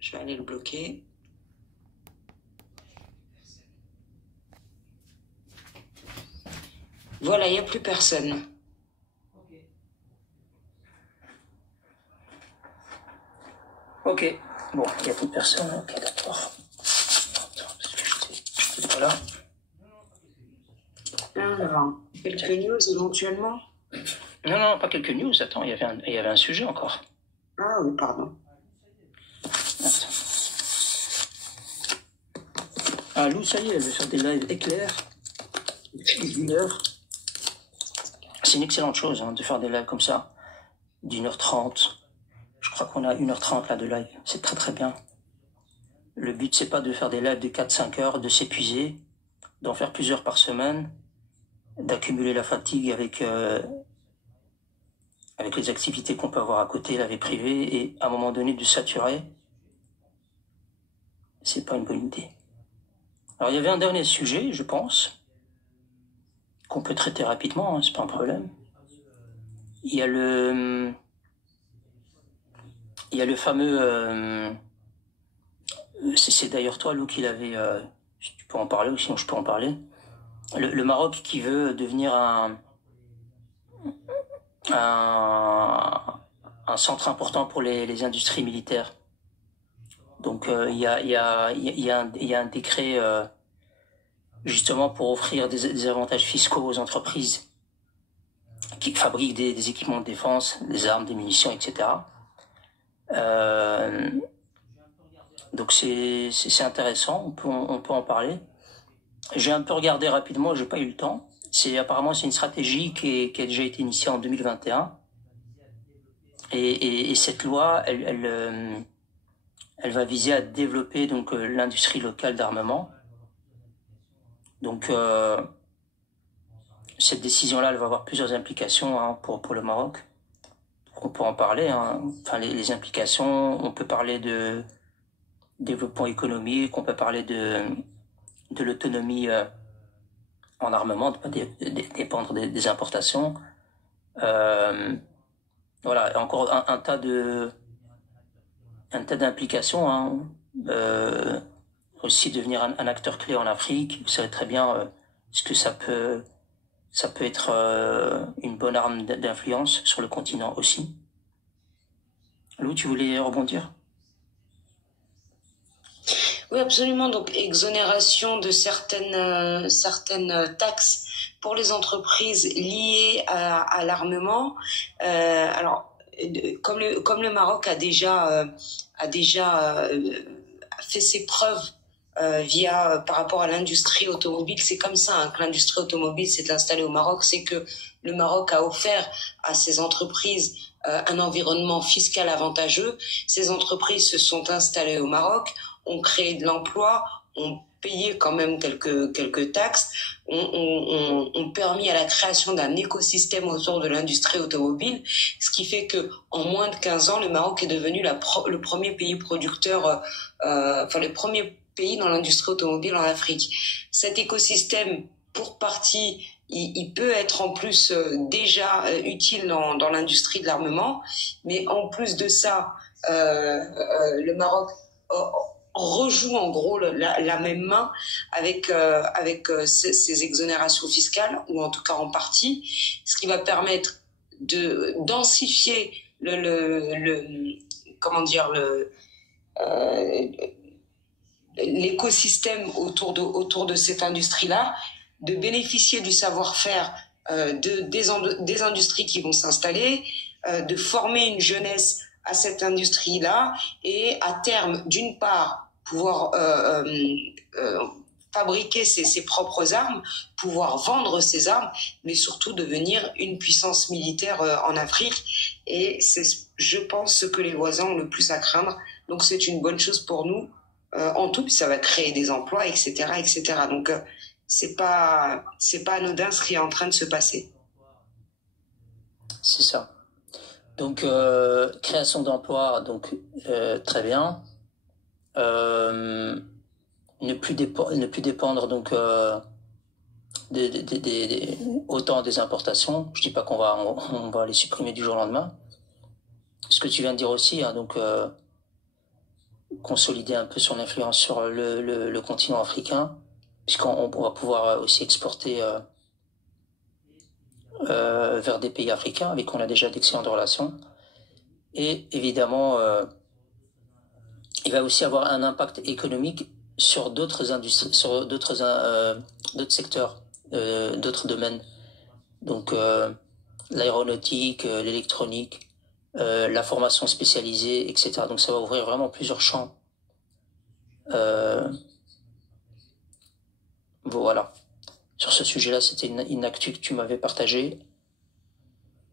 Je vais aller le bloquer. Voilà, il n'y a plus personne. Ok, bon, il n'y a plus personne, ok, d'accord. Voilà. Alors, quelques news éventuellement? Non, non, pas quelques news, attends, il y avait un sujet encore. Ah oui, pardon. Attends. Ah, Lou, ça y est, elle veut faire des lives éclairs, d'une heure. C'est une excellente chose de faire des lives comme ça, d'1h30. Je crois qu'on a 1h30 là de live, c'est très très bien. Le but, c'est pas de faire des lives de 4-5 heures, de s'épuiser, d'en faire plusieurs par semaine, d'accumuler la fatigue avec les activités qu'on peut avoir à côté, la vie privée, et à un moment donné de saturer. C'est pas une bonne idée. Alors il y avait un dernier sujet, je pense, qu'on peut traiter rapidement, c'est pas un problème. Il y a le fameux, c'est d'ailleurs toi, Lou, qui l'avait, si tu peux en parler ou sinon je peux en parler. Le Maroc qui veut devenir un centre important pour les industries militaires. Donc il y a un décret justement pour offrir des avantages fiscaux aux entreprises qui fabriquent des équipements de défense, des armes, des munitions, etc. Donc c'est intéressant, on peut en parler. J'ai un peu regardé rapidement, j'ai pas eu le temps. Apparemment c'est une stratégie qui a déjà été initiée en 2021. Et cette loi, elle va viser à développer donc l'industrie locale d'armement. Donc cette décision-là, elle va avoir plusieurs implications pour le Maroc. Donc, on peut en parler. Enfin les implications, on peut parler de développement économique, on peut parler de l'autonomie en armement, de pas dépendre des importations. Voilà, encore un tas d'implications. Aussi devenir un acteur clé en Afrique. Vous savez très bien ce que ça peut être une bonne arme d'influence sur le continent aussi. Lou, tu voulais rebondir? Oui, absolument. Donc, exonération de certaines taxes pour les entreprises liées à l'armement. Alors, comme le Maroc a déjà fait ses preuves par rapport à l'industrie automobile, c'est comme ça que l'industrie automobile s'est installée au Maroc, c'est que le Maroc a offert à ces entreprises un environnement fiscal avantageux. Ces entreprises se sont installées au Maroc, ont créé de l'emploi, ont payé quand même quelques taxes, ont permis à la création d'un écosystème autour de l'industrie automobile, ce qui fait que en moins de 15 ans, le Maroc est devenu le premier pays producteur, le premier pays dans l'industrie automobile en Afrique. Cet écosystème, pour partie, il peut être en plus déjà utile dans l'industrie de l'armement, mais en plus de ça, le Maroc rejoue en gros la même main avec ces exonérations fiscales, ou en tout cas en partie, ce qui va permettre de densifier l'écosystème autour de cette industrie-là, de bénéficier du savoir-faire des industries qui vont s'installer, de former une jeunesse à cette industrie-là, et à terme, d'une part, pouvoir fabriquer ses propres armes, pouvoir vendre ses armes, mais surtout devenir une puissance militaire en Afrique. Et c'est, je pense, ce que les voisins ont le plus à craindre. Donc c'est une bonne chose pour nous. En tout, puis ça va créer des emplois, etc., etc. Donc c'est pas anodin ce qui est en train de se passer. C'est ça. Donc création d'emplois, donc très bien. Ne plus dépendre donc autant des importations. Je dis pas qu'on va les supprimer du jour au lendemain. Ce que tu viens de dire aussi, donc consolider un peu son influence sur le continent africain, puisqu'on va pouvoir aussi exporter vers des pays africains avec qui on a déjà d'excellentes relations. Et évidemment, il va aussi avoir un impact économique sur d'autres industries, sur d'autres secteurs, d'autres domaines. Donc l'aéronautique, l'électronique, la formation spécialisée, etc. Donc ça va ouvrir vraiment plusieurs champs. Voilà. Sur ce sujet-là, c'était une actu que tu m'avais partagée,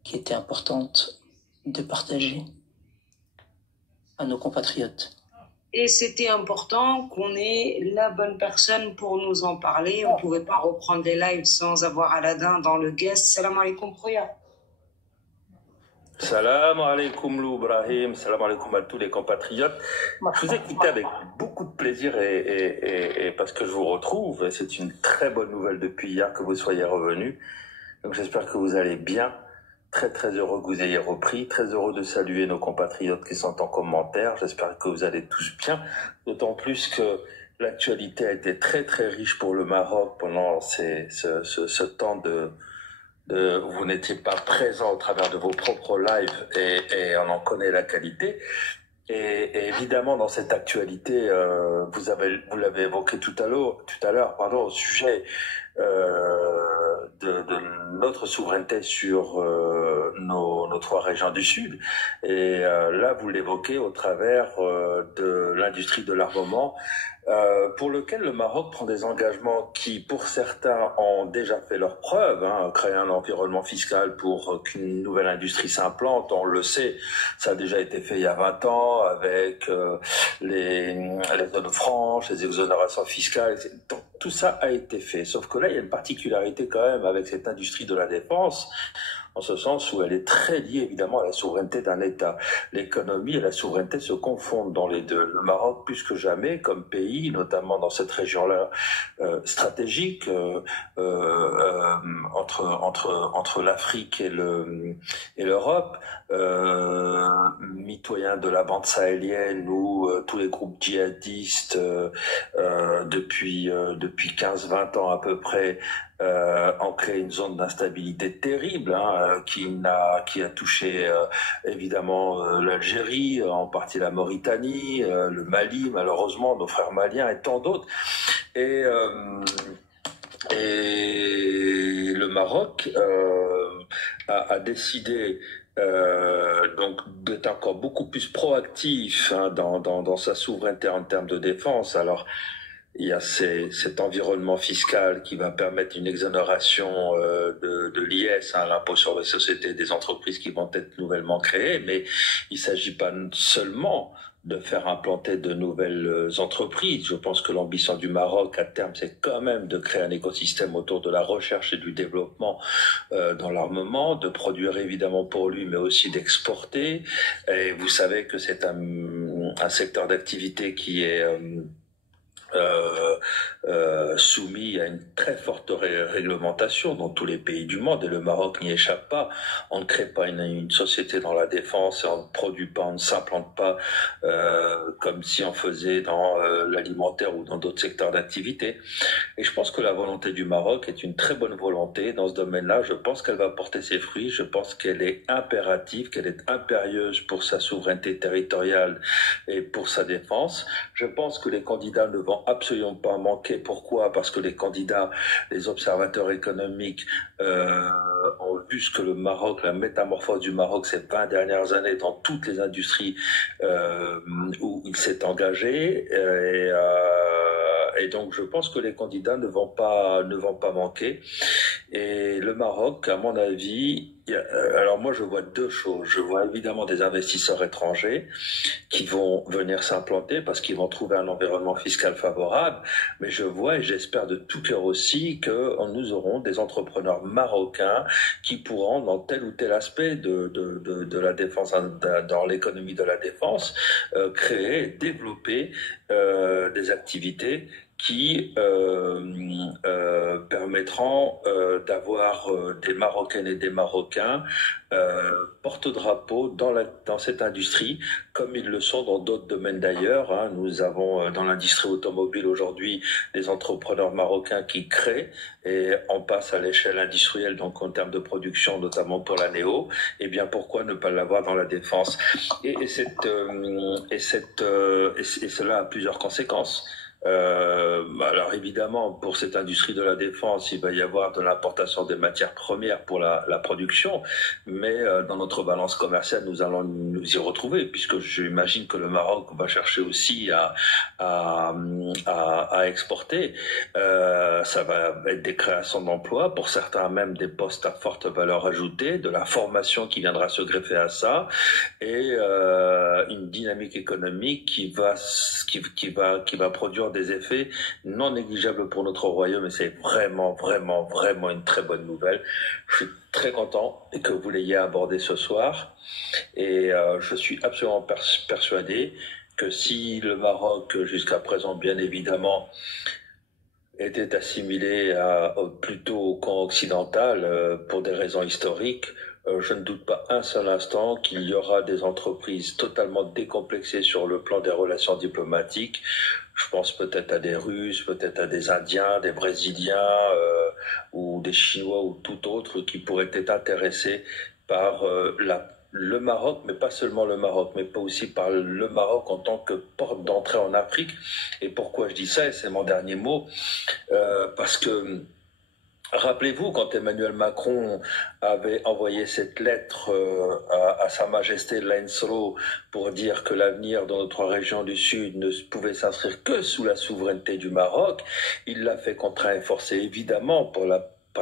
qui était importante de partager à nos compatriotes. Et c'était important qu'on ait la bonne personne pour nous en parler. On ne pouvait pas reprendre les lives sans avoir Aladin dans le guest. Salam alaikum, Khoya. Salam alaikum Lou Ibrahim, salam alaikum à tous les compatriotes. Je vous écoutais avec beaucoup de plaisir et parce que je vous retrouve. Et c'est une très bonne nouvelle depuis hier que vous soyez revenus. Donc j'espère que vous allez bien. Très très heureux que vous ayez repris. Très heureux de saluer nos compatriotes qui sont en commentaire. J'espère que vous allez tous bien. D'autant plus que l'actualité a été très très riche pour le Maroc pendant ce temps vous n'étiez pas présent au travers de vos propres lives et on en connaît la qualité. Et évidemment, dans cette actualité, vous l'avez évoqué tout à l'heure, au sujet de notre souveraineté sur nos trois régions du Sud. Et là, vous l'évoquez au travers de l'industrie de l'armement, pour lequel le Maroc prend des engagements qui, pour certains, ont déjà fait leurs preuves, créer un environnement fiscal pour qu'une nouvelle industrie s'implante, on le sait, ça a déjà été fait il y a 20 ans avec les zones franches, les exonérations fiscales, etc. Donc, tout ça a été fait, sauf que là, il y a une particularité quand même avec cette industrie de la défense, en ce sens où elle est très liée évidemment à la souveraineté d'un État. L'économie et la souveraineté se confondent dans les deux. Le Maroc, plus que jamais, comme pays, notamment dans cette région-là stratégique, entre l'Afrique et l'Europe, mitoyen de la bande sahélienne où tous les groupes djihadistes depuis 15-20 ans à peu près ont créé une zone d'instabilité terrible qui a touché évidemment l'Algérie, en partie la Mauritanie, le Mali, malheureusement, nos frères maliens et tant d'autres. Et le Maroc a décidé donc d'être encore beaucoup plus proactif dans sa souveraineté en termes de défense. Alors il y a cet environnement fiscal qui va permettre une exonération de l'IS, l'impôt sur les sociétés des entreprises qui vont être nouvellement créées, mais il ne s'agit pas seulement de faire implanter de nouvelles entreprises. Je pense que l'ambition du Maroc à terme, c'est quand même de créer un écosystème autour de la recherche et du développement dans l'armement, de produire évidemment pour lui, mais aussi d'exporter. Et vous savez que c'est un secteur d'activité qui est soumis à une très forte réglementation dans tous les pays du monde, et le Maroc n'y échappe pas. On ne crée pas une société dans la défense et on ne produit pas, on ne s'implante pas comme si on faisait dans l'alimentaire ou dans d'autres secteurs d'activité. Et je pense que la volonté du Maroc est une très bonne volonté dans ce domaine-là. Je pense qu'elle va porter ses fruits. Je pense qu'elle est impérative, qu'elle est impérieuse pour sa souveraineté territoriale et pour sa défense. Je pense que les candidats ne vont absolument pas manquer. Pourquoi? Parce que les candidats, les observateurs économiques ont vu ce que le Maroc, la métamorphose du Maroc ces 20 dernières années dans toutes les industries où il s'est engagé. Et donc je pense que les candidats ne vont pas manquer. Et le Maroc, à mon avis, alors moi je vois deux choses. Je vois évidemment des investisseurs étrangers qui vont venir s'implanter parce qu'ils vont trouver un environnement fiscal favorable, mais je vois et j'espère de tout cœur aussi que nous aurons des entrepreneurs marocains qui pourront, dans tel ou tel aspect de la défense, dans l'économie de la défense, créer, développer des activités qui permettront d'avoir des Marocaines et des Marocains porte-drapeau dans cette industrie, comme ils le sont dans d'autres domaines d'ailleurs. Hein. Nous avons dans l'industrie automobile aujourd'hui des entrepreneurs marocains qui créent, et on passe à l'échelle industrielle, donc en termes de production, notamment pour la Néo. Eh bien, pourquoi ne pas l'avoir dans la défense? Et cela a plusieurs conséquences. Alors évidemment, pour cette industrie de la défense, il va y avoir de l'importation des matières premières pour la production, mais dans notre balance commerciale, nous allons nous y retrouver, puisque j'imagine que le Maroc va chercher aussi à exporter. Ça va être des créations d'emplois, pour certains même des postes à forte valeur ajoutée, de la formation qui viendra se greffer à ça, et une dynamique économique qui va produire des effets non négligeables pour notre royaume, et c'est vraiment une très bonne nouvelle. Je suis très content que vous l'ayez abordé ce soir, et je suis absolument persuadé que si le Maroc, jusqu'à présent bien évidemment, était assimilé plutôt au camp occidental pour des raisons historiques, je ne doute pas un seul instant qu'il y aura des entreprises totalement décomplexées sur le plan des relations diplomatiques. Je pense peut-être à des Russes, peut-être à des Indiens, des Brésiliens ou des Chinois ou tout autre qui pourraient être intéressés par le Maroc, mais pas seulement le Maroc, mais pas aussi par le Maroc en tant que porte d'entrée en Afrique. Et pourquoi je dis ça, et c'est mon dernier mot, parce que rappelez-vous, quand Emmanuel Macron avait envoyé cette lettre à Sa Majesté Lainsro pour dire que l'avenir de notre région du Sud ne pouvait s'inscrire que sous la souveraineté du Maroc, il l'a fait contraint et forcé, évidemment, par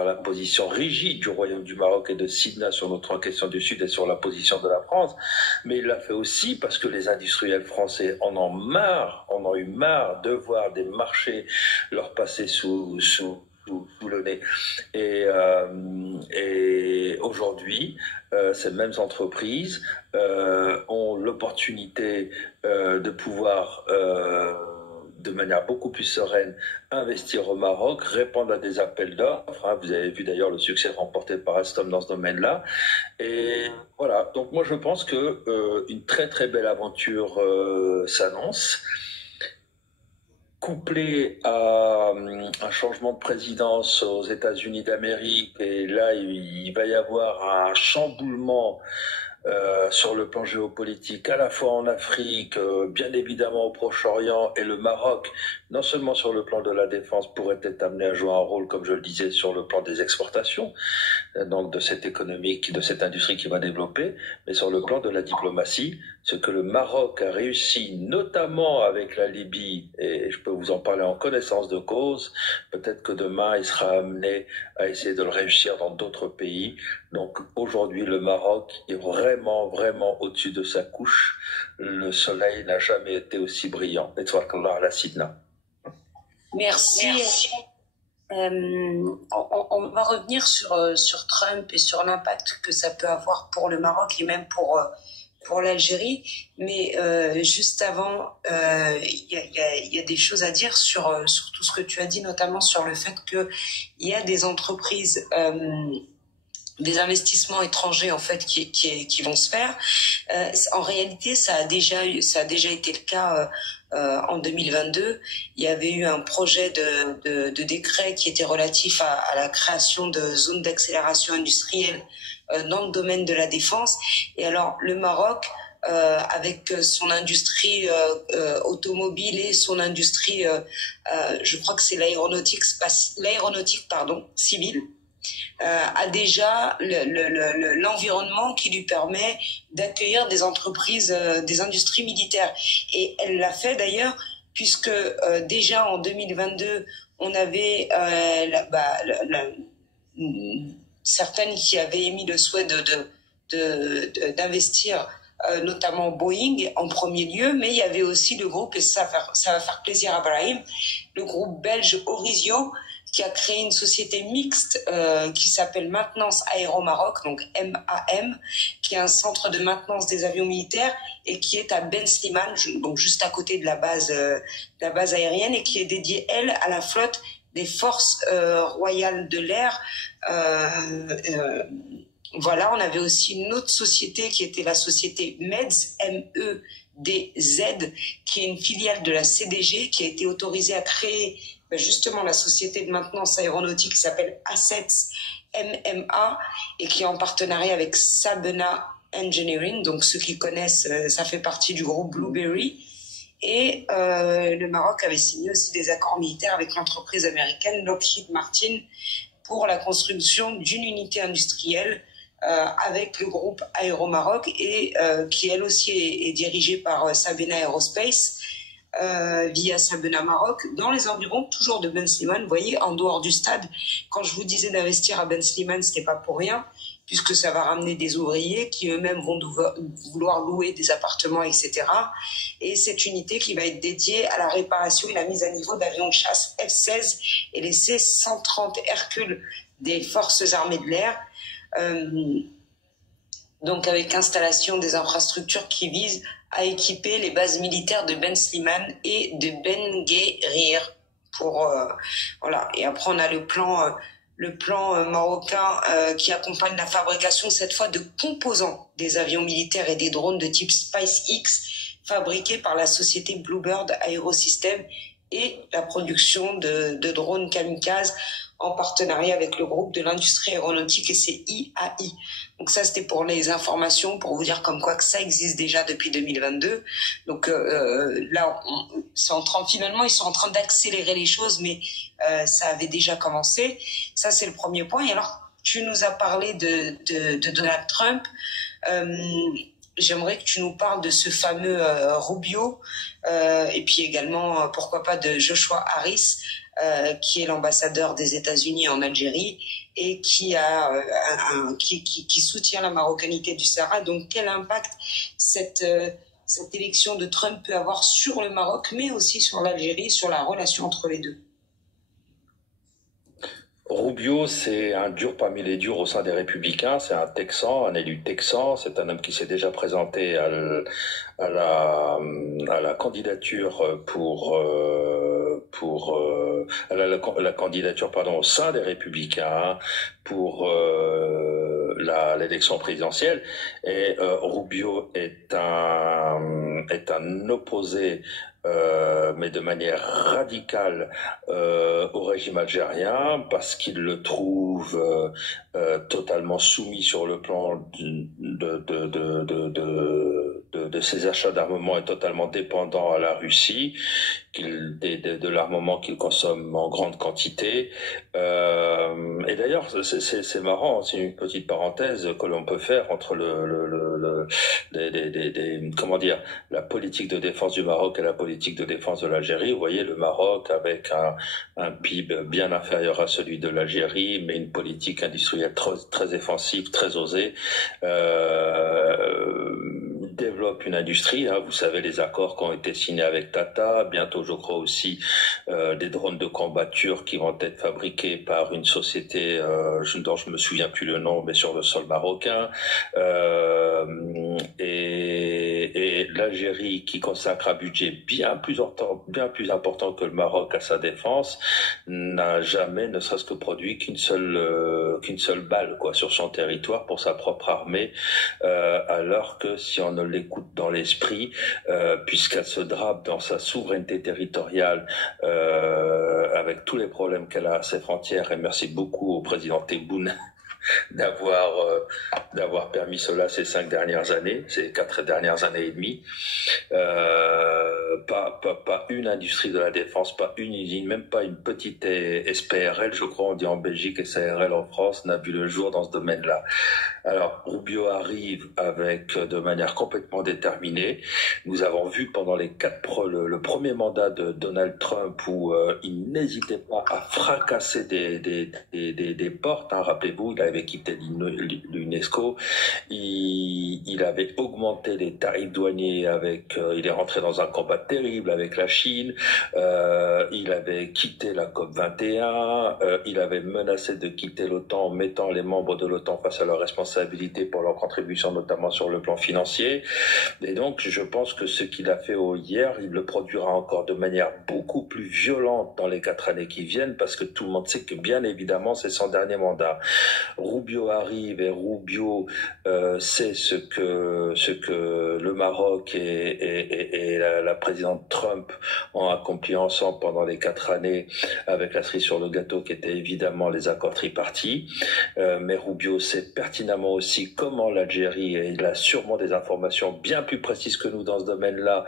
la position rigide du Royaume du Maroc et de Sydney sur notre question du Sud et sur la position de la France, mais il l'a fait aussi parce que les industriels français en ont eu marre de voir des marchés leur passer sous le nez. Et aujourd'hui, ces mêmes entreprises ont l'opportunité de pouvoir de manière beaucoup plus sereine investir au Maroc, répondre à des appels d'offres. Hein. Vous avez vu d'ailleurs le succès remporté par Alstom dans ce domaine-là. Et voilà, donc moi je pense que une très très belle aventure s'annonce, couplé à un changement de présidence aux États-Unis d'Amérique, et là il va y avoir un chamboulement sur le plan géopolitique, à la fois en Afrique, bien évidemment au Proche-Orient, et le Maroc, non seulement sur le plan de la défense, pourrait être amené à jouer un rôle, comme je le disais, sur le plan des exportations, donc de cette économie, de cette industrie qui va développer, mais sur le plan de la diplomatie, ce que le Maroc a réussi, notamment avec la Libye, et je peux vous en parler en connaissance de cause, peut-être que demain il sera amené à essayer de le réussir dans d'autres pays. Donc aujourd'hui, le Maroc est vraiment au-dessus de sa couche. Le soleil n'a jamais été aussi brillant. Et tabarakallah ala Sidna. Merci. On va revenir sur Trump et sur l'impact que ça peut avoir pour le Maroc et même pour l'Algérie, mais juste avant, il y a des choses à dire sur tout ce que tu as dit, notamment sur le fait que il y a des entreprises, des investissements étrangers en fait qui vont se faire. En réalité, ça a déjà été le cas en 2022. Il y avait eu un projet de décret qui était relatif à la création de zones d'accélération industrielle dans le domaine de la défense. Et alors le Maroc, avec son industrie automobile et son industrie, je crois que c'est l'aéronautique civile, a déjà l'environnement qui lui permet d'accueillir des entreprises, des industries militaires. Et elle l'a fait d'ailleurs, puisque déjà en 2022, on avait certaines qui avaient émis le souhait d'investir, notamment Boeing en premier lieu, mais il y avait aussi le groupe, et ça va faire plaisir à Brahim, le groupe belge Orizio, qui a créé une société mixte qui s'appelle Maintenance Aéro Maroc, donc MAM, qui est un centre de maintenance des avions militaires et qui est à Ben Slimane, donc juste à côté de la base aérienne, et qui est dédiée, elle, à la flotte des forces royales de l'air. Voilà, on avait aussi une autre société qui était la société MEDZ, MEDZ, qui est une filiale de la CDG, qui a été autorisée à créer justement la société de maintenance aéronautique qui s'appelle Assets MMA et qui est en partenariat avec Sabena Engineering. Donc ceux qui connaissent, ça fait partie du groupe Blueberry. Et le Maroc avait signé aussi des accords militaires avec l'entreprise américaine Lockheed Martin pour la construction d'une unité industrielle avec le groupe Aéro Maroc et qui elle aussi est dirigée par Sabena Aerospace via Sabena Maroc dans les environs toujours de Ben Slimane. Vous voyez, en dehors du stade, quand je vous disais d'investir à Ben Slimane, c'était pas pour rien, puisque ça va ramener des ouvriers qui eux-mêmes vont vouloir louer des appartements, etc. Et cette unité qui va être dédiée à la réparation et la mise à niveau d'avions de chasse F-16 et les C-130 Hercule des forces armées de l'air. Donc avec installation des infrastructures qui visent à équiper les bases militaires de Ben Slimane et de Ben Guerir. Voilà. Et après on a le plan marocain qui accompagne la fabrication cette fois de composants des avions militaires et des drones de type SpaceX fabriqués par la société Bluebird Aerosystem et la production de drones kamikazes en partenariat avec le groupe de l'industrie aéronautique et c'est IAI. Donc ça, c'était pour les informations, pour vous dire comme quoi que ça existe déjà depuis 2022. Donc là, finalement, ils sont en train d'accélérer les choses, mais ça avait déjà commencé. Ça, c'est le premier point. Et alors, tu nous as parlé de Donald Trump. J'aimerais que tu nous parles de ce fameux Rubio et puis également, pourquoi pas, de Joshua Harris, qui est l'ambassadeur des États-Unis en Algérie et qui soutient la marocanité du Sahara. Donc, quel impact cette élection de Trump peut avoir sur le Maroc, mais aussi sur l'Algérie, sur la relation entre les deux? Rubio, c'est un dur parmi les durs au sein des Républicains. C'est un Texan, un élu texan. C'est un homme qui s'est déjà présenté à la candidature la candidature au sein des Républicains pour l'élection présidentielle. Et Rubio est un opposé mais de manière radicale au régime algérien parce qu'il le trouve totalement soumis sur le plan de ses achats d'armement et totalement dépendant à la Russie, de l'armement qu'il consomme en grande quantité. Et d'ailleurs, c'est marrant, c'est une petite parenthèse que l'on peut faire entre la politique de défense du Maroc et la politique de défense de l'Algérie. Vous voyez, le Maroc avec un PIB bien inférieur à celui de l'Algérie, mais une politique industrielle très offensive, très osée, développe une industrie. Vous savez les accords qui ont été signés avec Tata, bientôt je crois aussi des drones de combat turcs qui vont être fabriqués par une société dont je me souviens plus le nom, mais sur le sol marocain. Et l'Algérie qui consacre un budget bien plus important que le Maroc à sa défense n'a jamais, ne serait-ce que produit qu'une seule balle sur son territoire pour sa propre armée, alors que si on ne l'écoute dans l'esprit, puisqu'elle se drape dans sa souveraineté territoriale avec tous les problèmes qu'elle a à ses frontières, et merci beaucoup au président Tebboune d'avoir permis cela ces 5 dernières années, ces 4 dernières années et demie. Pas une industrie de la défense, pas une usine, même pas une petite SPRL, je crois on dit en Belgique et SARL en France, n'a vu le jour dans ce domaine-là. Alors, Rubio arrive de manière complètement déterminée. Nous avons vu pendant le premier mandat de Donald Trump où il n'hésitait pas à fracasser des portes. Rappelez-vous, il avait quitté l'UNESCO, il avait augmenté les tarifs douaniers il est rentré dans un combat terrible terrible avec la Chine, il avait quitté la COP21, il avait menacé de quitter l'OTAN en mettant les membres de l'OTAN face à leurs responsabilités pour leur contribution, notamment sur le plan financier. Et donc, je pense que ce qu'il a fait hier, il le produira encore de manière beaucoup plus violente dans les 4 années qui viennent, parce que tout le monde sait que, bien évidemment, c'est son dernier mandat. Rubio arrive et Rubio sait ce que le Maroc et la présidente Trump ont accompli ensemble pendant les 4 années, avec la cerise sur le gâteau qui était évidemment les accords tripartis. Mais Rubio sait pertinemment aussi comment l'Algérie, et il a sûrement des informations bien plus précises que nous dans ce domaine-là,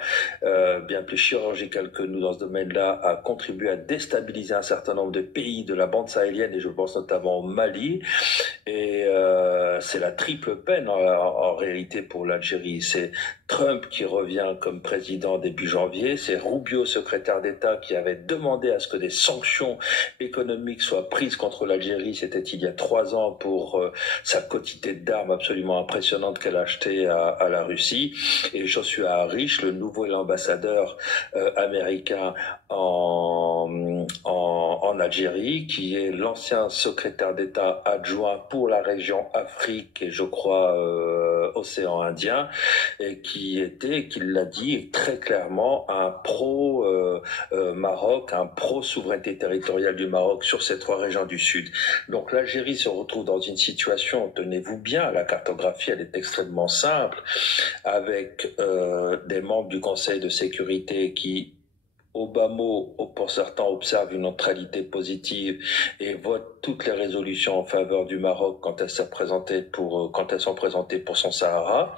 bien plus chirurgicales que nous dans ce domaine-là, a contribué à déstabiliser un certain nombre de pays de la bande sahélienne, et je pense notamment au Mali. Et c'est la triple peine en réalité pour l'Algérie. C'est Trump qui revient comme président début janvier, c'est Rubio, secrétaire d'État, qui avait demandé à ce que des sanctions économiques soient prises contre l'Algérie, c'était il y a 3 ans, pour sa quantité d'armes absolument impressionnante qu'elle a achetée à la Russie. Et Joshua Harish, le nouvel ambassadeur américain en Algérie, qui est l'ancien secrétaire d'État adjoint pour la région Afrique et je crois océan Indien, et qui l'a dit très clairement, un pro-Maroc, un pro-souveraineté territoriale du Maroc sur ces 3 régions du Sud. Donc l'Algérie se retrouve dans une situation, tenez-vous bien, la cartographie elle est extrêmement simple, avec des membres du Conseil de sécurité qui, au bas mot, pour certains, observent une neutralité positive et votent toutes les résolutions en faveur du Maroc quand elles sont présentées pour son Sahara.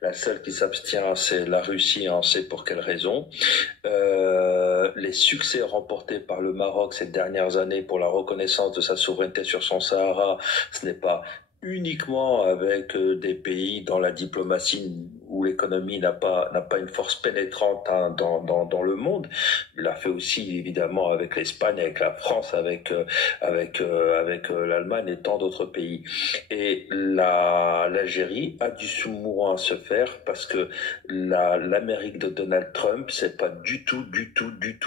La seule qui s'abstient, c'est la Russie, on sait pour quelle raison. Les succès remportés par le Maroc ces dernières années pour la reconnaissance de sa souveraineté sur son Sahara, ce n'est pas uniquement avec des pays dans la diplomatie où l'économie n'a pas une force pénétrante dans le monde. Il l'a fait aussi évidemment avec l'Espagne, avec la France, avec l'Allemagne et tant d'autres pays. Et l'Algérie a du soumourin à se faire, parce que l'Amérique de Donald Trump, c'est pas du tout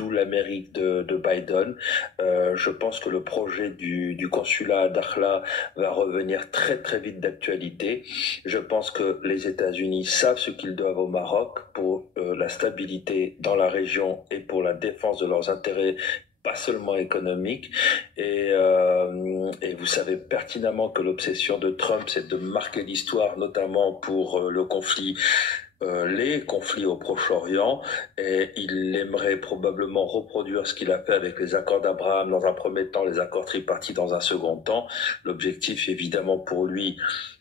l'Amérique de Biden. Je pense que le projet du consulat à Dakhla va revenir très très vite d'actualité. Je pense que les États-Unis savent ce qu'ils doivent au Maroc pour la stabilité dans la région et pour la défense de leurs intérêts, pas seulement économiques. Et vous savez pertinemment que l'obsession de Trump, c'est de marquer l'histoire, notamment pour les conflits au Proche-Orient, et il aimerait probablement reproduire ce qu'il a fait avec les accords d'Abraham dans un premier temps, les accords tripartis dans un second temps. L'objectif, évidemment, pour lui,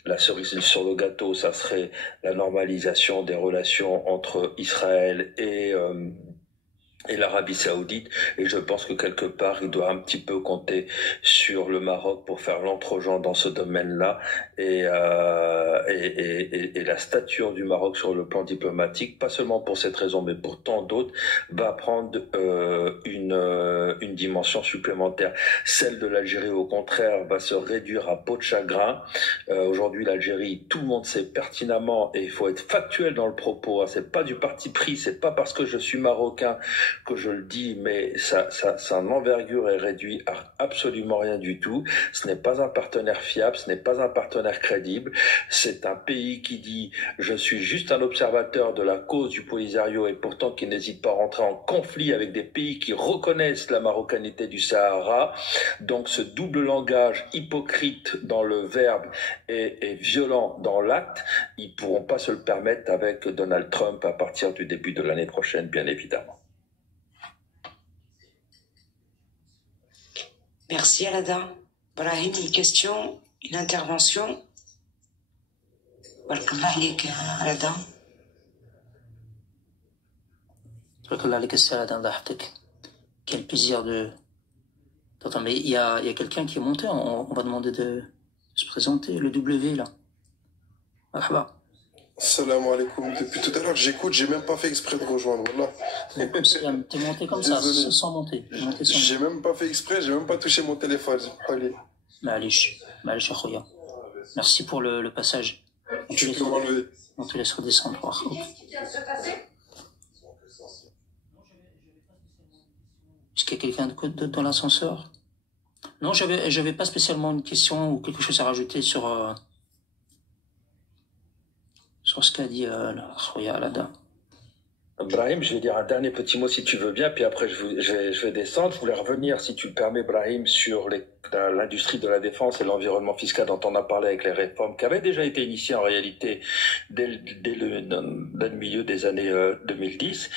la cerise sur le gâteau, ça serait la normalisation des relations entre Israël et l'Arabie Saoudite, et je pense que quelque part il doit un petit peu compter sur le Maroc pour faire l'entre-gens dans ce domaine-là, et la stature du Maroc sur le plan diplomatique, pas seulement pour cette raison mais pour tant d'autres, va prendre une dimension supplémentaire. Celle de l'Algérie, au contraire, va se réduire à peau de chagrin. Aujourd'hui, l'Algérie, tout le monde sait pertinemment, et il faut être factuel dans le propos, hein, c'est pas du parti pris, c'est pas parce que je suis marocain que je le dis, mais sa envergure est réduite à absolument rien du tout. Ce n'est pas un partenaire fiable, ce n'est pas un partenaire crédible. C'est un pays qui dit « je suis juste un observateur de la cause du Polisario » et pourtant qui n'hésite pas à rentrer en conflit avec des pays qui reconnaissent la marocanité du Sahara. Donc ce double langage hypocrite dans le verbe et violent dans l'acte, ils ne pourront pas se le permettre avec Donald Trump à partir du début de l'année prochaine, bien évidemment. Merci Alada. Brahim, une question, une intervention. Barakallah alayk, Alada. Barakallah alayk, Alada, Allah yahfik. Quel plaisir de... Attends, mais il y a quelqu'un qui est monté, on va demander de se présenter, le W là. Marhaba. Salam alaikum. Depuis tout à l'heure, j'écoute, j'ai même pas fait exprès de rejoindre. Voilà. T'es monté comme ça, sans monter. J'ai même pas fait exprès, j'ai même pas touché mon téléphone. Malish, Akhoya. Merci pour le passage. On te laisse redescendre. qu'il y a quelqu'un dans l'ascenseur? Non, j'avais pas spécialement une question ou quelque chose à rajouter sur ce qu'a dit Khoya Alada. Brahim, je vais dire un dernier petit mot si tu veux bien, puis après je vais descendre. Je voulais revenir, si tu le permets, Brahim, sur l'industrie de la défense et l'environnement fiscal dont on a parlé avec les réformes qui avaient déjà été initiées en réalité dès le milieu des années 2010,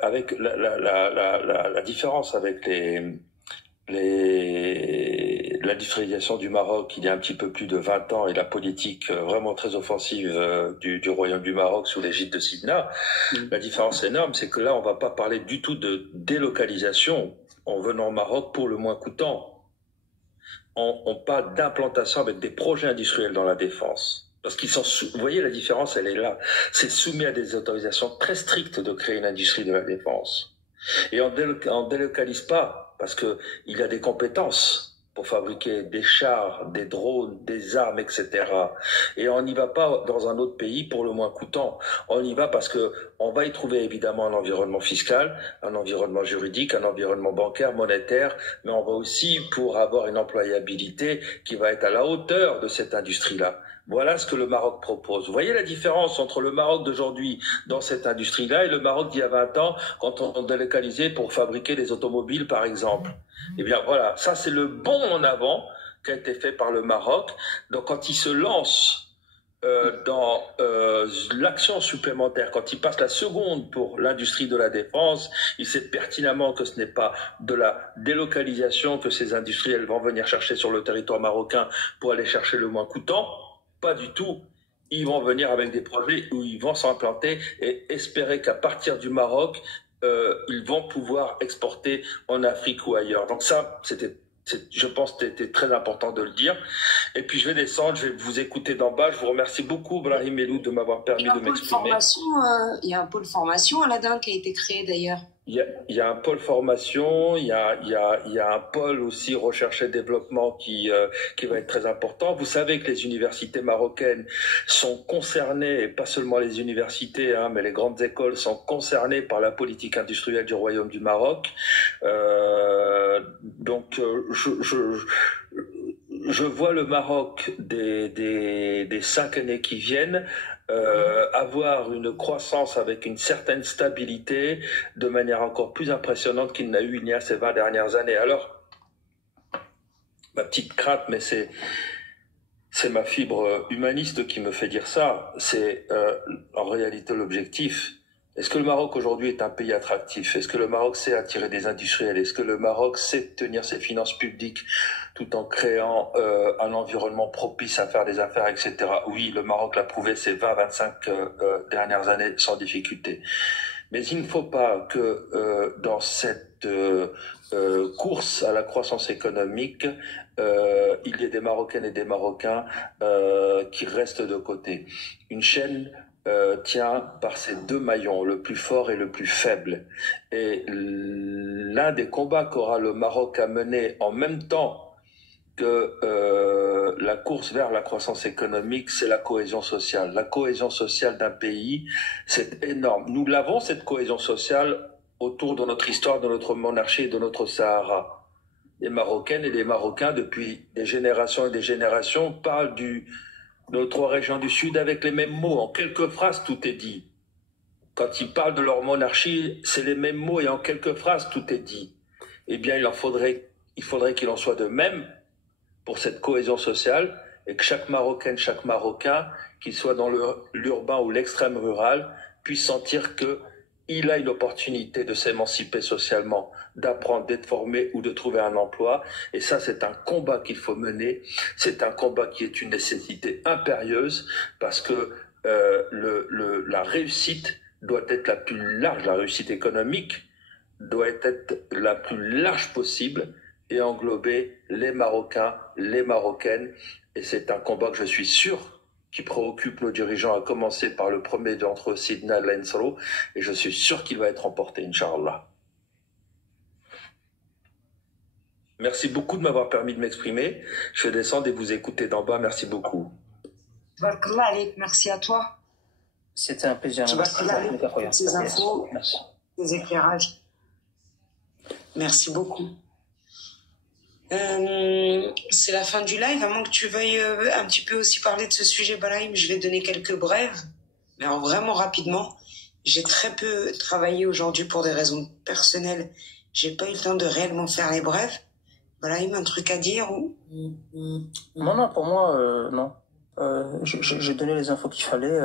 avec la différence avec l'industrialisation du Maroc il y a un petit peu plus de 20 ans et la politique vraiment très offensive du Royaume du Maroc sous l'égide de Sidna, la différence énorme, c'est que là, on va pas parler du tout de délocalisation en venant au Maroc pour le moins coûtant. On parle d'implantation avec des projets industriels dans la défense. Parce qu'ils sont vous voyez, la différence, elle est là. C'est soumis à des autorisations très strictes de créer une industrie de la défense. Et on délocalise pas parce que il y a des compétences pour fabriquer des chars, des drones, des armes, etc. Et on n'y va pas dans un autre pays pour le moins coûtant. On y va parce que on va y trouver évidemment un environnement fiscal, un environnement juridique, un environnement bancaire, monétaire, mais on va aussi pour avoir une employabilité qui va être à la hauteur de cette industrie-là. Voilà ce que le Maroc propose. Vous voyez la différence entre le Maroc d'aujourd'hui dans cette industrie-là et le Maroc d'il y a 20 ans quand on délocalisait pour fabriquer des automobiles, par exemple. Eh bien voilà, ça c'est le bond en avant qui a été fait par le Maroc. Donc quand il se lance dans l'action supplémentaire, quand il passe la seconde pour l'industrie de la défense, il sait pertinemment que ce n'est pas de la délocalisation que ces industriels vont venir chercher sur le territoire marocain pour aller chercher le moins coûtant. Pas du tout. Ils vont venir avec des projets où ils vont s'implanter et espérer qu'à partir du Maroc, ils vont pouvoir exporter en Afrique ou ailleurs. Donc ça, je pense que c'était très important de le dire. Et puis je vais descendre, je vais vous écouter d'en bas. Je vous remercie beaucoup, Brahim Elou, de m'avoir permis de m'exprimer. Il y a un pôle formation à Aladin qui a été créé d'ailleurs. Il y a un pôle formation, il y a un pôle aussi recherche et développement qui va être très important. Vous savez que les universités marocaines sont concernées, et pas seulement les universités, mais les grandes écoles sont concernées par la politique industrielle du Royaume du Maroc. Donc, je vois le Maroc des 5 années qui viennent avoir une croissance avec une certaine stabilité de manière encore plus impressionnante qu'il n'a eu il y a ces 20 dernières années. Alors, ma petite crainte, mais c'est ma fibre humaniste qui me fait dire ça, c'est en réalité l'objectif. Est-ce que le Maroc aujourd'hui est un pays attractif? Est-ce que le Maroc sait attirer des industriels? Est-ce que le Maroc sait tenir ses finances publiques tout en créant un environnement propice à faire des affaires, etc. Oui, le Maroc l'a prouvé ces 20-25 dernières années sans difficulté. Mais il ne faut pas que dans cette course à la croissance économique, il y ait des Marocaines et des Marocains qui restent de côté. Une chaîne tient par ses 2 maillons, le plus fort et le plus faible. Et l'un des combats qu'aura le Maroc à mener en même temps que la course vers la croissance économique, c'est la cohésion sociale. La cohésion sociale d'un pays, c'est énorme. Nous l'avons, cette cohésion sociale, autour de notre histoire, de notre monarchie et de notre Sahara. Les Marocaines et les Marocains, depuis des générations et des générations, parlent de nos 3 régions du Sud avec les mêmes mots. En quelques phrases, tout est dit. Quand ils parlent de leur monarchie, c'est les mêmes mots et en quelques phrases, tout est dit. Eh bien, il faudrait qu'il en soit de même pour cette cohésion sociale et que chaque Marocaine, chaque Marocain, qu'il soit dans l'urbain ou l'extrême rural, puisse sentir qu'il a une opportunité de s'émanciper socialement, d'apprendre, d'être formé ou de trouver un emploi. Et ça, c'est un combat qu'il faut mener. C'est un combat qui est une nécessité impérieuse parce que la réussite doit être la plus large, la réussite économique doit être la plus large possible et englober les Marocains, les Marocaines. Et c'est un combat que je suis sûr qui préoccupe nos dirigeants, à commencer par le premier d'entre eux, Sidna Lensro, et je suis sûr qu'il va être remporté, Inch'Allah. Merci beaucoup de m'avoir permis de m'exprimer. Je vais descendre et vous écouter d'en bas. Merci beaucoup. Merci à toi. C'était un plaisir. Ces infos, ces éclairages. Merci beaucoup. C'est la fin du live, à moins que tu veuilles un petit peu aussi parler de ce sujet, Brahim. Je vais donner quelques brèves, mais alors vraiment rapidement. J'ai très peu travaillé aujourd'hui pour des raisons personnelles. J'ai pas eu le temps de réellement faire les brèves. Brahim, un truc à dire ou... Non, pour moi, non. J'ai donné les infos qu'il fallait.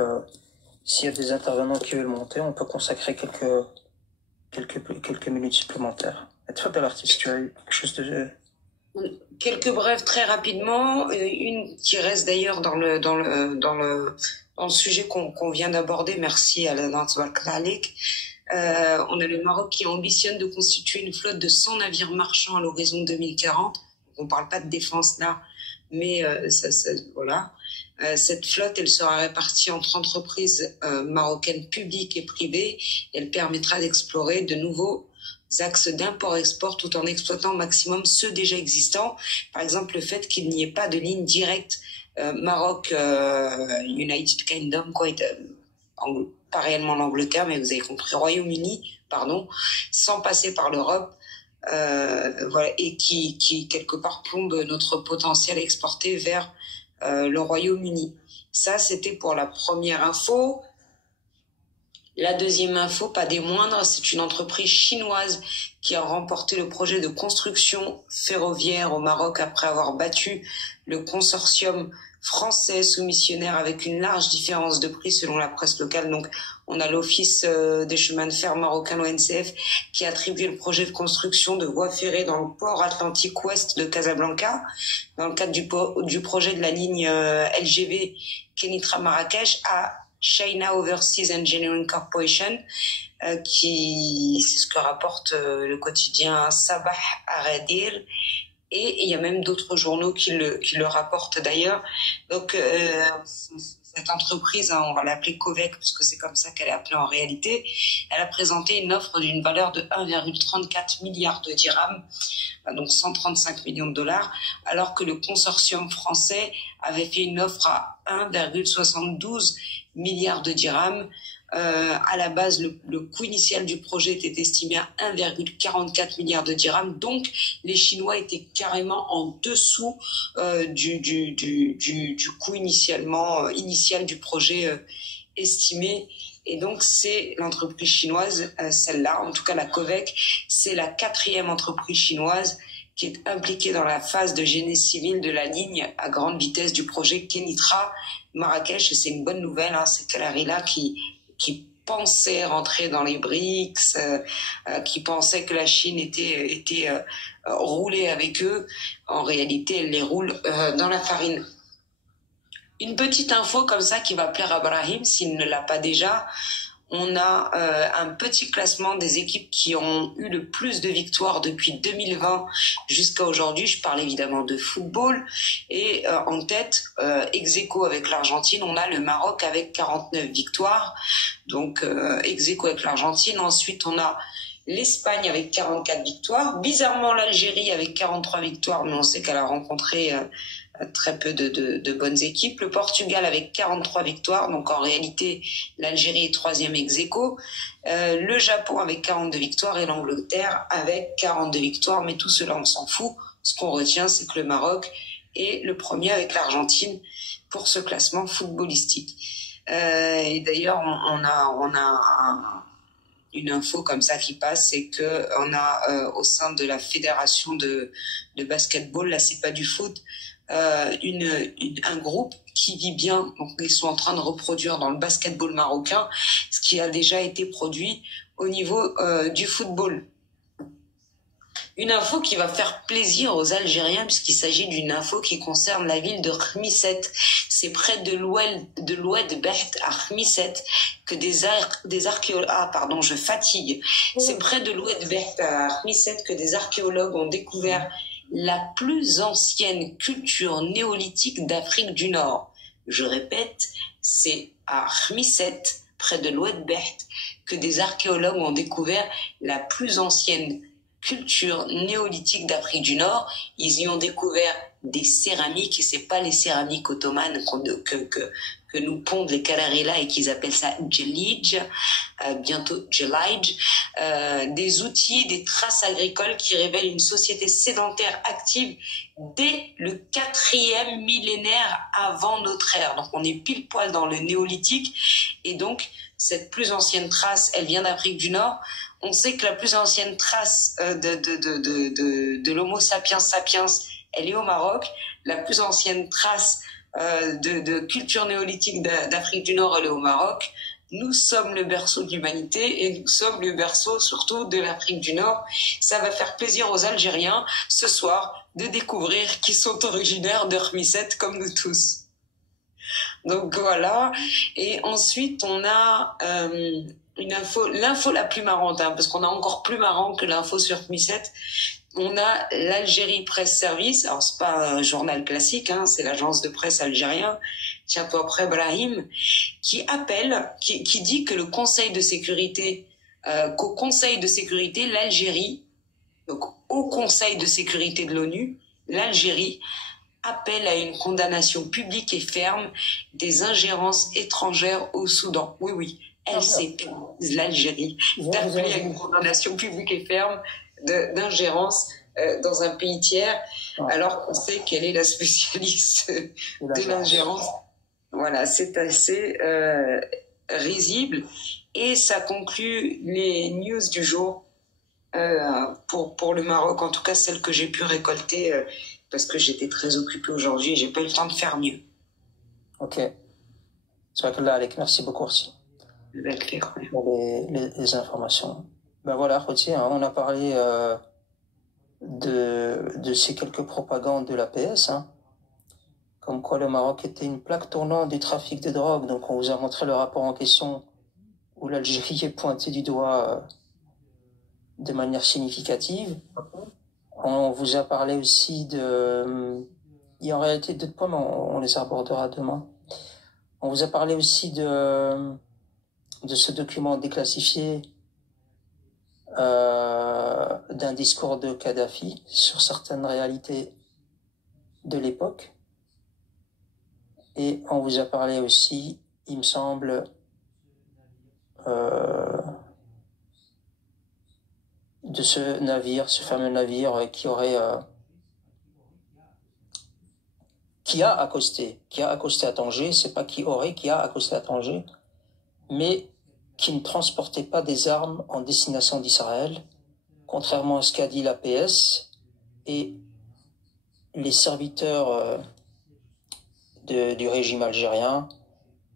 S'il y a des intervenants qui veulent monter, on peut consacrer quelques minutes supplémentaires. Tfadal artiste, tu as eu quelque chose de... Quelques brèves très rapidement, une qui reste d'ailleurs dans le sujet qu'on vient d'aborder. Merci à la Nantbarkalalik. On a le Maroc qui ambitionne de constituer une flotte de 100 navires marchands à l'horizon 2040. On parle pas de défense là, mais voilà. Cette flotte, elle sera répartie entre entreprises marocaines publiques et privées. Elle permettra d'explorer de nouveaux axes d'import-export tout en exploitant au maximum ceux déjà existants. Par exemple, le fait qu'il n'y ait pas de ligne directe Maroc, United Kingdom, pas réellement l'Angleterre, mais vous avez compris, Royaume-Uni, pardon, sans passer par l'Europe, voilà, et qui quelque part plombe notre potentiel exporté vers le Royaume-Uni. Ça, c'était pour la première info. La deuxième info, pas des moindres, c'est une entreprise chinoise qui a remporté le projet de construction ferroviaire au Maroc après avoir battu le consortium français soumissionnaire avec une large différence de prix selon la presse locale. Donc, on a l'Office des chemins de fer marocain, l'ONCF, qui a attribué le projet de construction de voies ferrées dans le port atlantique ouest de Casablanca, dans le cadre du projet de la ligne LGV Kenitra-Marrakech à China Overseas Engineering Corporation, c'est ce que rapporte le quotidien Sabah Aradir, et il y a même d'autres journaux qui le rapportent d'ailleurs. Donc cette entreprise, hein, on va l'appeler Covec parce que c'est comme ça qu'elle est appelée en réalité, elle a présenté une offre d'une valeur de 1,34 milliard de dirhams, donc 135 millions de dollars, alors que le consortium français avait fait une offre à 1,72 milliards de dirhams. À la base, le coût initial du projet était estimé à 1,44 milliard de dirhams. Donc, les Chinois étaient carrément en dessous du coût initial du projet estimé. Et donc, c'est l'entreprise chinoise, celle-là, en tout cas la Covec, c'est la 4e entreprise chinoise qui est impliquée dans la phase de génie civil de la ligne à grande vitesse du projet Kenitra Marrakech. Et c'est une bonne nouvelle, hein, c'est Kalarila qui pensait rentrer dans les BRICS, qui pensait que la Chine était roulée avec eux. En réalité, elle les roule dans la farine. Une petite info comme ça qui va plaire à Brahim s'il ne l'a pas déjà. On a un petit classement des équipes qui ont eu le plus de victoires depuis 2020 jusqu'à aujourd'hui. Je parle évidemment de football. Et en tête, ex-aequo avec l'Argentine, on a le Maroc avec 49 victoires. Donc ex-aequo avec l'Argentine. Ensuite, on a l'Espagne avec 44 victoires. Bizarrement, l'Algérie avec 43 victoires, mais on sait qu'elle a rencontré très peu de bonnes équipes. Le Portugal avec 43 victoires, donc en réalité l'Algérie est 3e ex-aequo. Le Japon avec 42 victoires et l'Angleterre avec 42 victoires, mais tout cela on s'en fout. Ce qu'on retient, c'est que le Maroc est le premier avec l'Argentine pour ce classement footballistique. Et d'ailleurs on a une info comme ça qui passe, c'est que on a au sein de la fédération de basketball, là c'est pas du foot, un groupe qui vit bien. Donc ils sont en train de reproduire dans le basketball marocain ce qui a déjà été produit au niveau du football. Une info qui va faire plaisir aux Algériens puisqu'il s'agit d'une info qui concerne la ville de Khmisset. C'est près de l'oued Beht à Khmisset que des archéologues... Ah pardon, je fatigue. C'est près de l'oued Beht à Khmisset que des archéologues ont découvert la plus ancienne culture néolithique d'Afrique du Nord. Je répète, c'est à Khmisset, près de l'oued Beht, que des archéologues ont découvert la plus ancienne culture néolithique d'Afrique du Nord. Ils y ont découvert des céramiques, et c'est pas les céramiques ottomanes que nous pondent les Kararila et qu'ils appellent ça Djelidj, bientôt Djelidj, des outils, des traces agricoles qui révèlent une société sédentaire active dès le 4e millénaire avant notre ère. Donc on est pile poil dans le néolithique, et donc cette plus ancienne trace, elle vient d'Afrique du Nord. On sait que la plus ancienne trace de l'Homo sapiens sapiens, elle est au Maroc. La plus ancienne trace de culture néolithique d'Afrique du Nord, elle est au Maroc. Nous sommes le berceau de l'humanité et nous sommes le berceau surtout de l'Afrique du Nord. Ça va faire plaisir aux Algériens ce soir de découvrir qu'ils sont originaires de Rmisset comme nous tous. Donc voilà. Et ensuite, on a une info, l'info la plus marrante, hein, parce qu'on a encore plus marrant que l'info sur Rmisset. On a l'Algérie Presse Service. Alors c'est pas un journal classique, hein, c'est l'agence de presse algérien. Tiens-toi prêt, Brahim, qui appelle, qui dit que le Conseil de sécurité, qu'au Conseil de sécurité, l'Algérie, donc au Conseil de sécurité de l'ONU, l'Algérie appelle à une condamnation publique et ferme des ingérences étrangères au Soudan. Oui, oui, elle s'est permise, l'Algérie, d'appeler à une condamnation publique et ferme d'ingérence dans un pays tiers, alors qu'on sait quelle est la spécialiste de l'ingérence. Voilà, c'est assez risible. Et ça conclut les news du jour pour le Maroc, en tout cas celles que j'ai pu récolter parce que j'étais très occupée aujourd'hui et j'ai pas eu le temps de faire mieux. Ok. C'est vrai que là, Alec, merci beaucoup aussi pour les informations. Ben voilà, Rotier, hein, on a parlé de ces quelques propagandes de l'APS, hein, comme quoi le Maroc était une plaque tournante du trafic de drogue. Donc on vous a montré le rapport en question où l'Algérie est pointée du doigt de manière significative. On vous a parlé aussi il y a en réalité d'autres points, mais on les abordera demain. On vous a parlé aussi de ce document déclassifié d'un discours de Kadhafi sur certaines réalités de l'époque. Et on vous a parlé aussi, il me semble, de ce navire, ce fameux navire qui a accosté à Tanger. C'est pas qui a accosté à Tanger, mais qui ne transportait pas des armes en destination d'Israël, contrairement à ce qu'a dit l'APS et les serviteurs du régime algérien,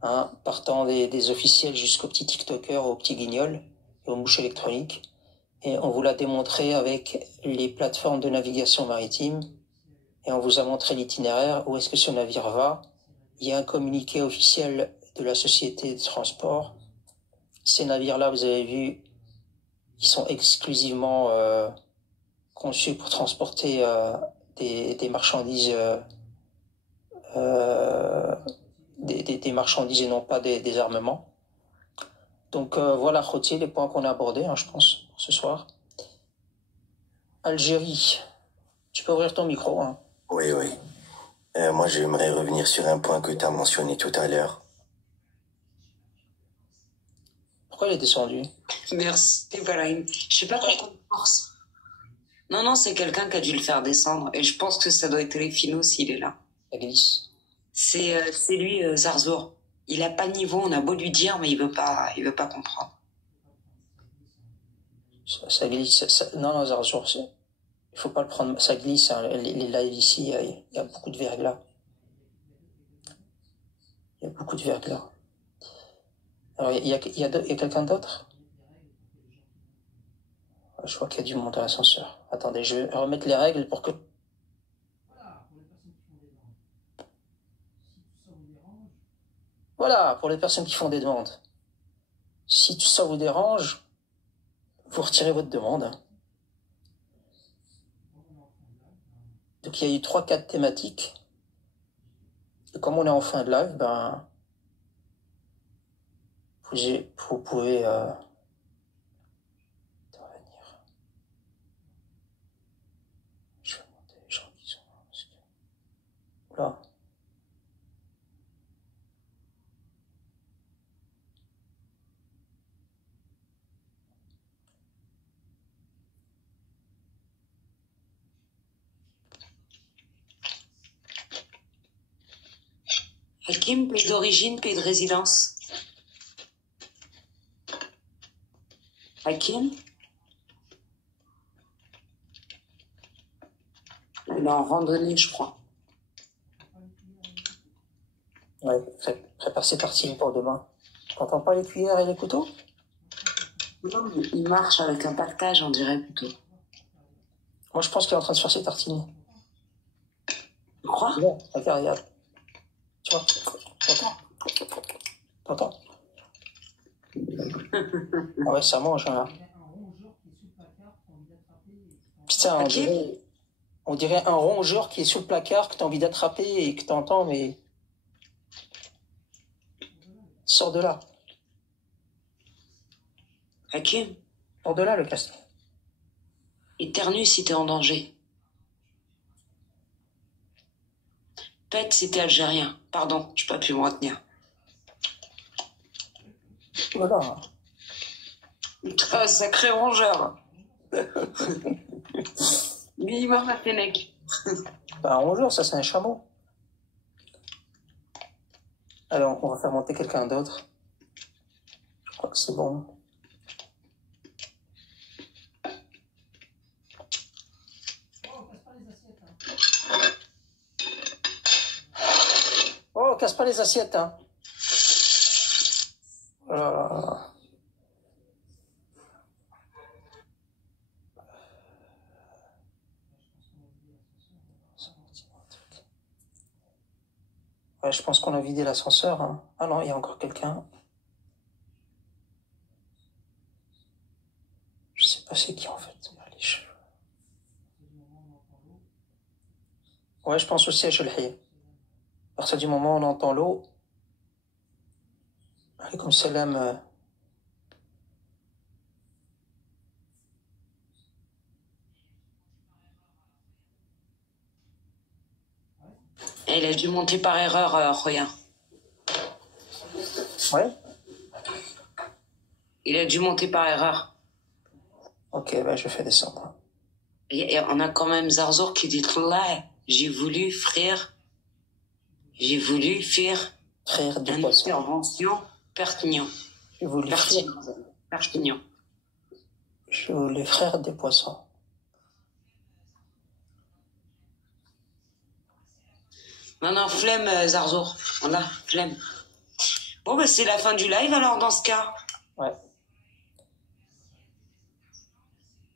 hein, partant des officiels jusqu'aux petits tiktokers, aux petits guignols et aux mouches électroniques. Et on vous l'a démontré avec les plateformes de navigation maritime, et on vous a montré l'itinéraire, où est-ce que ce navire va. Il y a un communiqué officiel de la société de transport. Ces navires-là, vous avez vu, ils sont exclusivement conçus pour transporter des marchandises, des marchandises et non pas des armements. Donc voilà, Rotier, les points qu'on a abordés, hein, je pense, pour ce soir. Algérie, tu peux ouvrir ton micro, hein. Oui, oui. Moi, j'aimerais revenir sur un point que tu as mentionné tout à l'heure. Pourquoi il est descendu? Merci, Ibrahim. Je sais pas pourquoi il force. Non, c'est quelqu'un qui a dû le faire descendre. Et je pense que ça doit être Refino s'il est là. Ça glisse. C'est lui, Zarzour. Il a pas de niveau, on a beau lui dire, mais il veut pas comprendre. Ça glisse. Non, Zarzour, il faut pas le prendre. Ça glisse, hein. Les lives ici, il y a beaucoup de verglas. Alors, il y a quelqu'un d'autre? Je vois qu'il y a du monde à l'ascenseur. Attendez, je vais remettre les règles pour que... Voilà, pour les personnes qui font des demandes. Si tout ça vous dérange, vous retirez votre demande. Donc il y a eu 3-4 thématiques. Et comme on est en fin de live, vous pouvez intervenir. Je vais demander les gens qui sont là. Hakim, pays d'origine, pays de résidence. Hakim? Il est en randonnée, je crois. Ouais, prépare ses tartines pour demain. T'entends pas les cuillères et les couteaux? Non, mais il marche avec un pactage, on dirait plutôt. Moi, je pense qu'il est en train de se faire ses tartines. Tu crois? Bon, regarde. Tu vois? T'entends? Ouais, ça mange, hein. Putain, on dirait un rongeur qui est sous le placard, que t'as envie d'attraper et que t'entends, mais... Sors de là. Hakim, Sors de là, le casting. éternue si t'es en danger. Pète si t'es algérien. Pardon, j'ai pas pu me retenir. Voilà. Putain, sacré rongeur. Minimum à Fennec. Bah, un rongeur, ça, c'est un chameau. Alors, on va faire monter quelqu'un d'autre. Je crois que c'est bon. Oh, casse pas les assiettes, hein. Oh là là. Ouais, je pense qu'on a vidé l'ascenseur, hein. Ah non, il y a encore quelqu'un. Je sais pas c'est qui en fait. Les cheveux. Ouais, je pense aussi à Chelhi. À partir du moment où on entend l'eau. Alaykoum salam. Et il a dû monter par erreur, Roya. Ouais. Il a dû monter par erreur. Ok, bah je fais descendre. Et on a quand même Zarzour qui dit là, j'ai voulu, frère, j'ai voulu faire Frère de une poisson. intervention pertinente. Je voulais Pertinent. Je voulais frère des poissons. Non, flemme, Zarzour. Voilà, flemme. Bon, bah, c'est la fin du live, alors, dans ce cas. Ouais.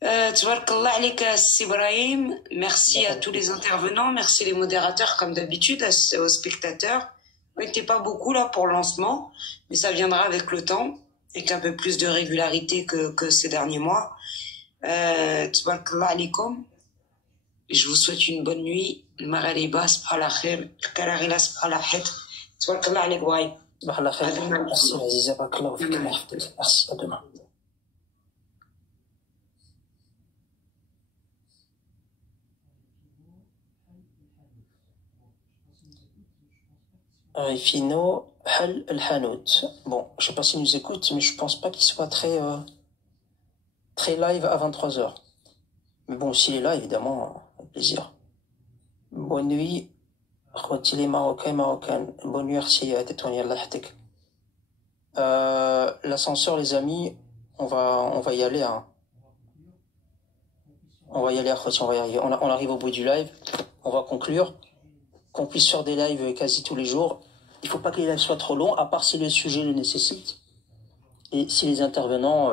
Tabarakallah alik, Ibrahim. Merci à tous les intervenants. Merci les modérateurs, comme d'habitude, aux spectateurs. On n'était pas beaucoup, là, pour le lancement, mais ça viendra avec le temps, avec un peu plus de régularité que ces derniers mois. Tabarakallah alikum. Je vous souhaite une bonne nuit. Maraliba, spala khair. Kararila, spala het. Tabarakallah alik, Ibrahim. Merci, Aziza. Merci, à demain. Fino, Hal El-Hanout. Bon, je sais pas s'il nous écoute, mais je pense pas qu'il soit très live à 23h. Mais bon, s'il est là, évidemment, avec plaisir. Bonne nuit, akhwati les Marocains et Marocaines. Bonne nuit, merci à Tétouani, Allah yahdik. L'ascenseur, les amis, on va y aller, hein. On va y aller, akhwati, on va y arriver. On arrive au bout du live. On va conclure. Qu'on puisse faire des lives quasi tous les jours. Il faut pas que les lives soient trop longs, à part si le sujet le nécessite. Et si les intervenants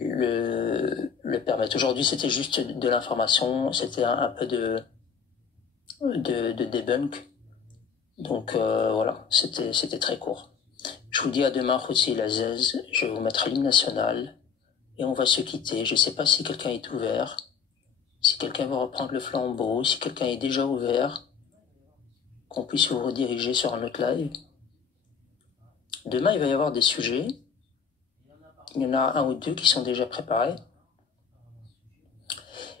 le permettent. Aujourd'hui, c'était juste de l'information, c'était un peu de debunk. Donc voilà, c'était très court. Je vous dis à demain, Khouti Lazez. Je vais vous mettre l'hymne national et on va se quitter. Je sais pas si quelqu'un est ouvert, si quelqu'un veut reprendre le flambeau, si quelqu'un est déjà ouvert, qu'on puisse vous rediriger sur un autre live. Demain, il va y avoir des sujets. Il y en a un ou deux qui sont déjà préparés.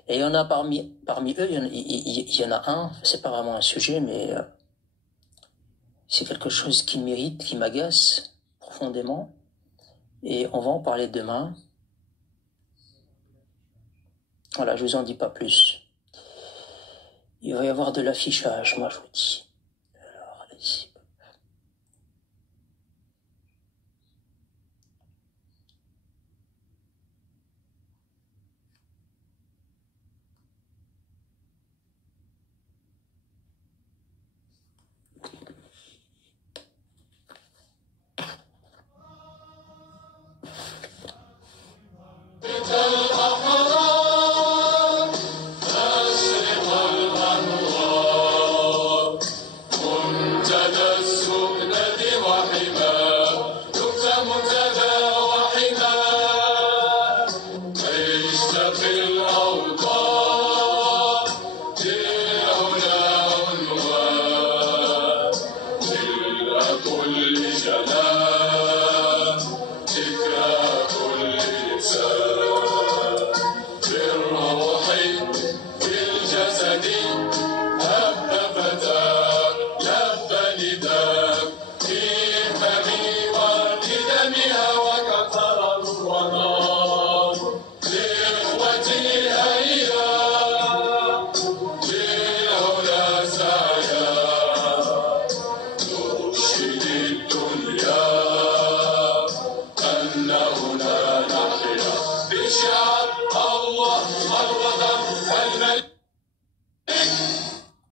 Et il y en a parmi eux, il y en a un, c'est pas vraiment un sujet, mais c'est quelque chose qui mérite, qui m'agace profondément. Et on va en parler demain. Voilà, je vous en dis pas plus. Il va y avoir de l'affichage, moi je vous dis. Alors, allez-y. بشعار الله الوطن الملك